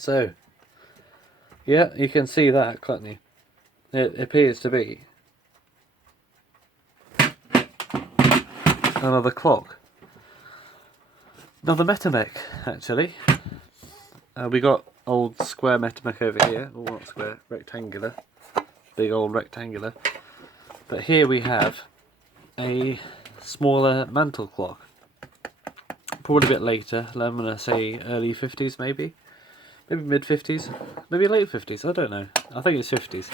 So, yeah, you can see that, can't you? It appears to be another clock. Another Metamec, actually. We got old square Metamec over here. Or not square, rectangular. Big old rectangular. But here we have a smaller Mantel clock. Probably a bit later. I'm going to say early 50s maybe. Maybe mid 50s. Maybe late 50s. I don't know. I think it's 50s.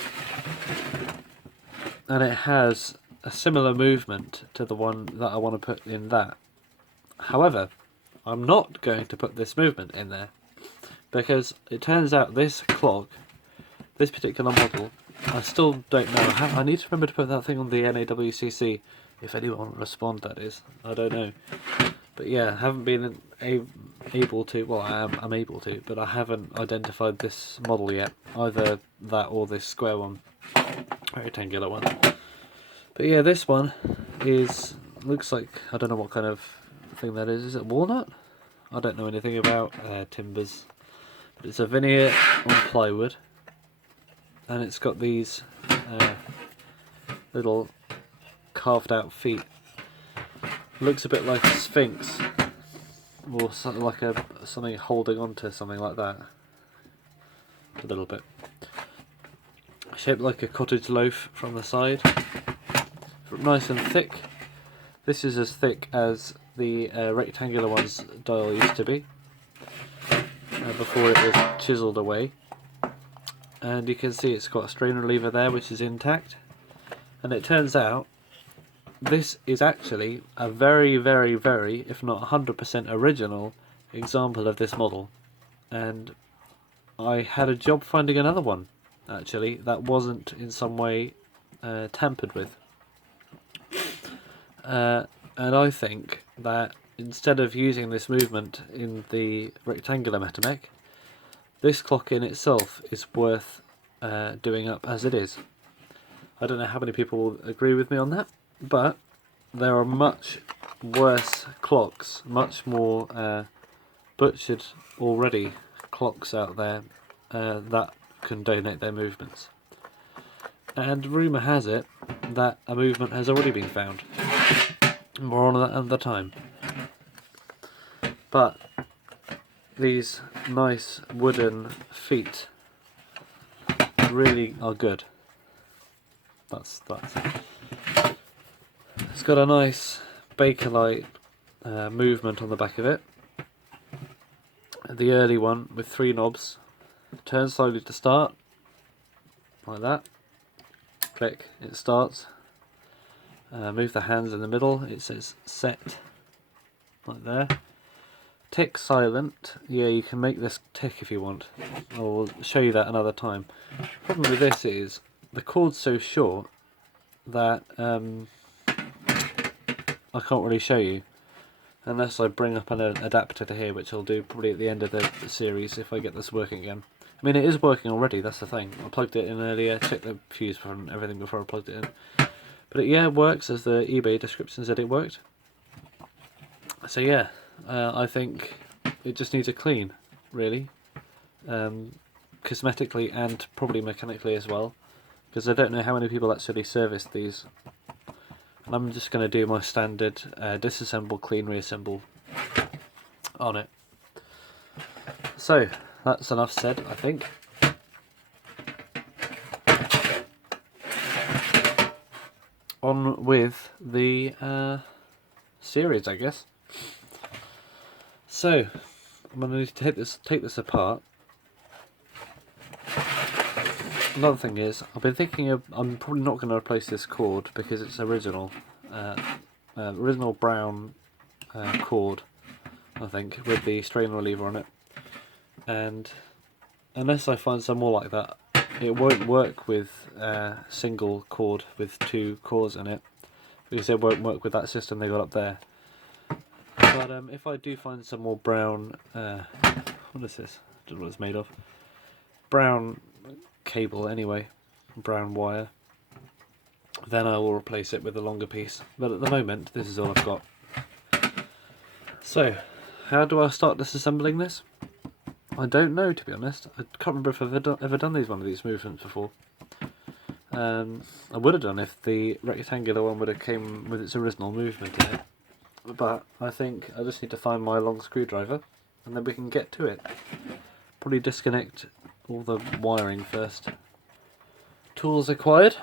And it has a similar movement to the one that I want to put in that. However, I'm not going to put this movement in there, because it turns out this clock, this particular model, I still don't know how. I need to remember to put that thing on the NAWCC, if anyone will respond, that is. I don't know. But yeah, I haven't been able to, well I'm able to, but I haven't identified this model yet. Either that or this square one, rectangular one. But yeah, this one looks like, I don't know what kind of thing that is. Is it walnut? I don't know anything about timbers. But it's a veneer on plywood, and it's got these little carved out feet. Looks a bit like a sphinx, or something like something holding on to something like that. A little bit shaped like a cottage loaf from the side. Nice and thick. This is as thick as the rectangular one's dial used to be, before it was chiselled away. And you can see it's got a strain reliever there which is intact. And it turns out this is actually a very, very, very, if not 100% original example of this model. And I had a job finding another one, actually, that wasn't in some way tampered with. And I think that instead of using this movement in the rectangular Metamec, this clock in itself is worth doing up as it is. I don't know how many people will agree with me on that, but there are much worse clocks, much more butchered already clocks out there that can donate their movements. And rumour has it that a movement has already been found. More on that another time. But these nice wooden feet really are good. That's it. It's got a nice Bakelite movement on the back of it. The early one with 3 knobs. Turn slowly to start, like that. Click, it starts. Move the hands in the middle, it says set, like there. Tick silent, yeah, you can make this tick if you want. I'll show you that another time. The problem with this is the cord's so short that I can't really show you unless I bring up an adapter to here, which I'll do probably at the end of the series if I get this working again. I mean, it is working already, that's the thing. I plugged it in earlier, checked the fuse and everything before I plugged it in. But yeah, it works as the eBay description said it worked. So yeah, I think it just needs a clean, really. Cosmetically and probably mechanically as well. Because I don't know how many people actually service these. And I'm just going to do my standard disassemble, clean, reassemble on it. So, that's enough said, I think. On with the series, I guess. So, I'm going to need to take this apart. Another thing is, I've been thinking of, I'm probably not going to replace this cord because it's original. Original brown cord, I think, with the strain reliever on it. And unless I find some more like that, it won't work with single cord with 2 cores in it, because it won't work with that system they got up there. But if I do find some more brown, what is this? I don't know what it's made of. Brown cable anyway, brown wire, then I will replace it with a longer piece. But at the moment, this is all I've got. So, how do I start disassembling this? I don't know, to be honest. I can't remember if I've ever done one of these movements before. I would have done if the rectangular one would have came with its original movement in it. But I think I just need to find my long screwdriver and then we can get to it. Probably disconnect all the wiring first. Tools acquired.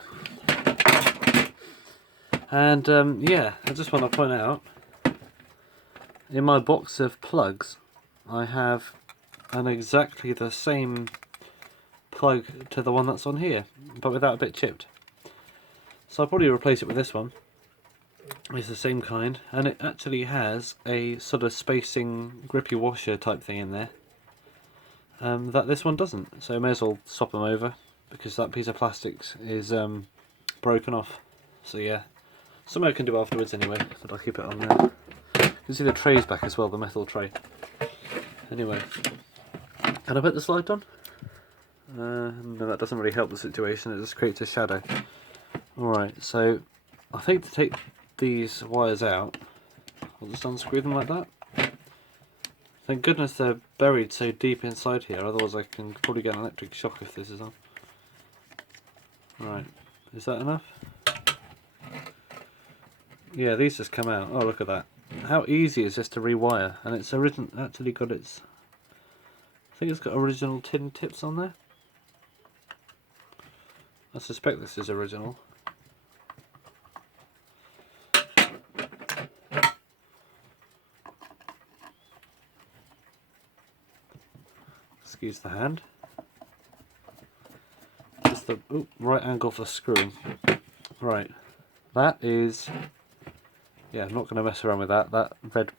And yeah, I just want to point out, in my box of plugs I have an exactly the same plug to the one that's on here, but without a bit chipped. So I'll probably replace it with this one. It's the same kind, and it actually has a sort of spacing grippy washer type thing in there that this one doesn't. So I may as well swap them over because that piece of plastic is broken off. So yeah, something I can do afterwards anyway, but I'll keep it on there. You can see the tray's back as well, the metal tray. Anyway, can I put this light on? No, that doesn't really help the situation, it just creates a shadow. Alright, so I think to take these wires out, I'll just unscrew them like that. Thank goodness they're buried so deep inside here, otherwise I can probably get an electric shock if this is on. Right, is that enough? Yeah, these just come out. Oh, look at that. How easy is this to rewire? And it's actually got its... I think it's got original tin tips on there. I suspect this is original. Excuse the hand. Just the right angle for screwing. Right, that is... Yeah, I'm not going to mess around with that. That red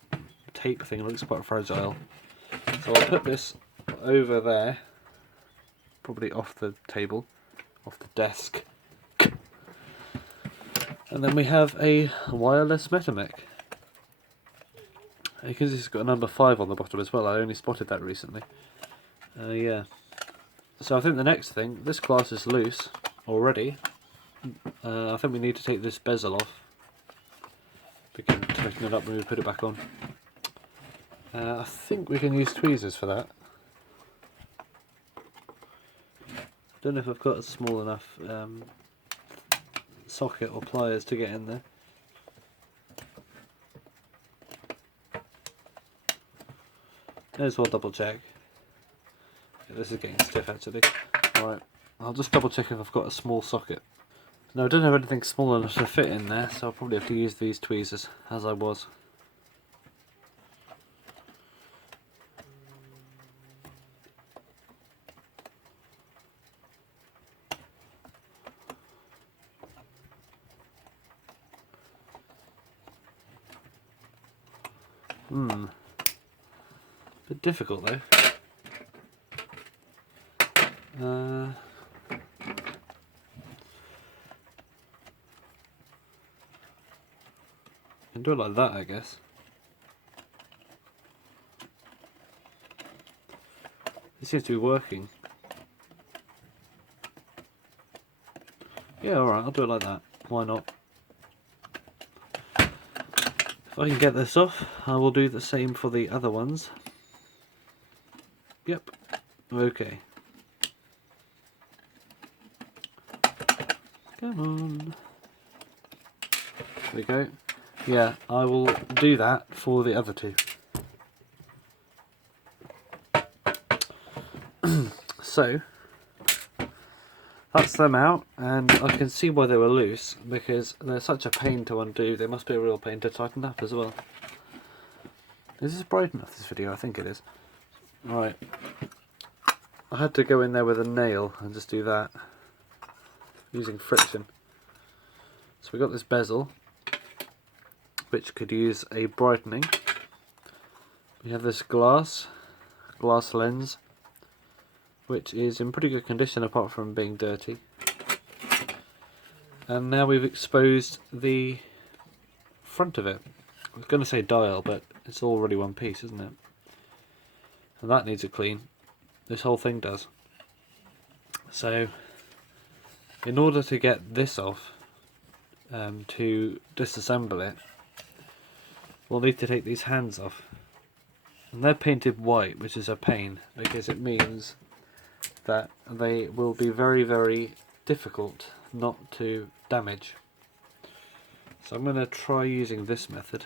tape thing looks quite fragile. So I'll put this over there, probably off the table, off the desk. And then we have a wireless Metamec. Because it's got a number 5 on the bottom as well, I only spotted that recently. Yeah. So I think the next thing, this glass is loose already. I think we need to take this bezel off. We can tighten it up when we put it back on. I think we can use tweezers for that. Don't know if I've got a small enough socket or pliers to get in there. May as well double check. Yeah, this is getting stiff actually. Alright, I'll just double check if I've got a small socket. No, I don't have anything small enough to fit in there, so I'll probably have to use these tweezers, as I was. Bit difficult though. Can do it like that, I guess. It seems to be working. Yeah, alright, I'll do it like that. Why not? If I can get this off, I will do the same for the other ones. Yep. Okay. Come on. There we go. Yeah, I will do that for the other two. So, that's them out, and I can see why they were loose, because they're such a pain to undo. They must be a real pain to tighten up as well. Is this bright enough, this video? I think it is. Right. I had to go in there with a nail and just do that, using friction. So we got this bezel, which could use a brightening. We have this glass lens, which is in pretty good condition apart from being dirty. And now we've exposed the front of it. I was going to say dial, but it's already one piece, isn't it? And that needs a clean. This whole thing does. So, in order to get this off, to disassemble it, we'll need to take these hands off. And they're painted white, which is a pain, because it means that they will be very, very difficult not to damage. So I'm going to try using this method.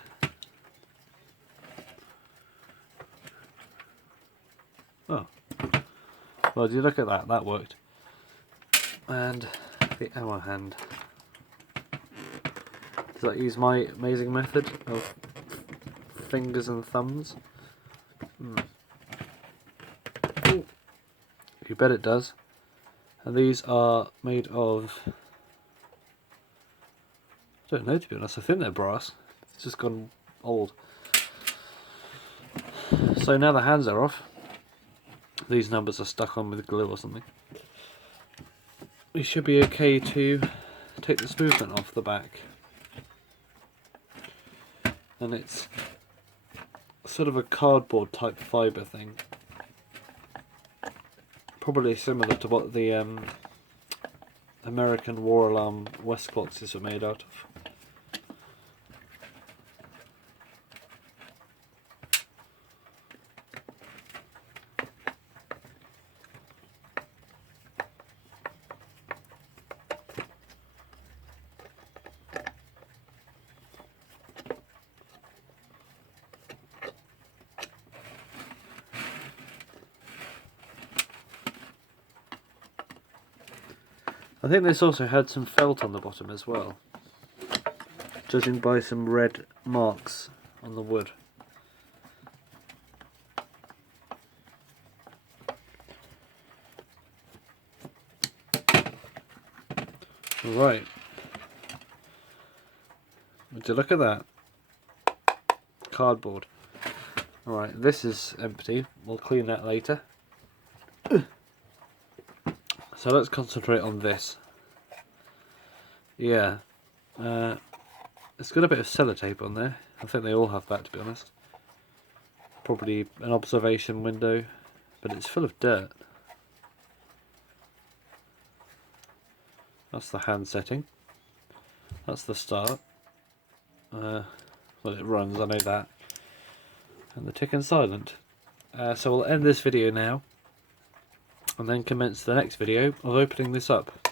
Oh, well, do you look at that? That worked. And the hour hand. Does that use my amazing method of fingers and thumbs? You bet it does. And these are made of, I don't know, to be honest. I think they're brass. It's just gone old. So now the hands are off. These numbers are stuck on with glue or something. We should be okay to take this movement off the back. And it's sort of a cardboard type fibre thing. Probably similar to what the American war alarm West boxes are made out of. I think this also had some felt on the bottom as well, judging by some red marks on the wood. Right, would you look at that? Cardboard. Alright, this is empty, we'll clean that later. So let's concentrate on this. Yeah, it's got a bit of sellotape on there. I think they all have that, to be honest. Probably an observation window, but it's full of dirt. That's the hand setting. That's the start. Well, it runs, I know that. And the tick and silent. So we'll end this video now, and then commence the next video of opening this up.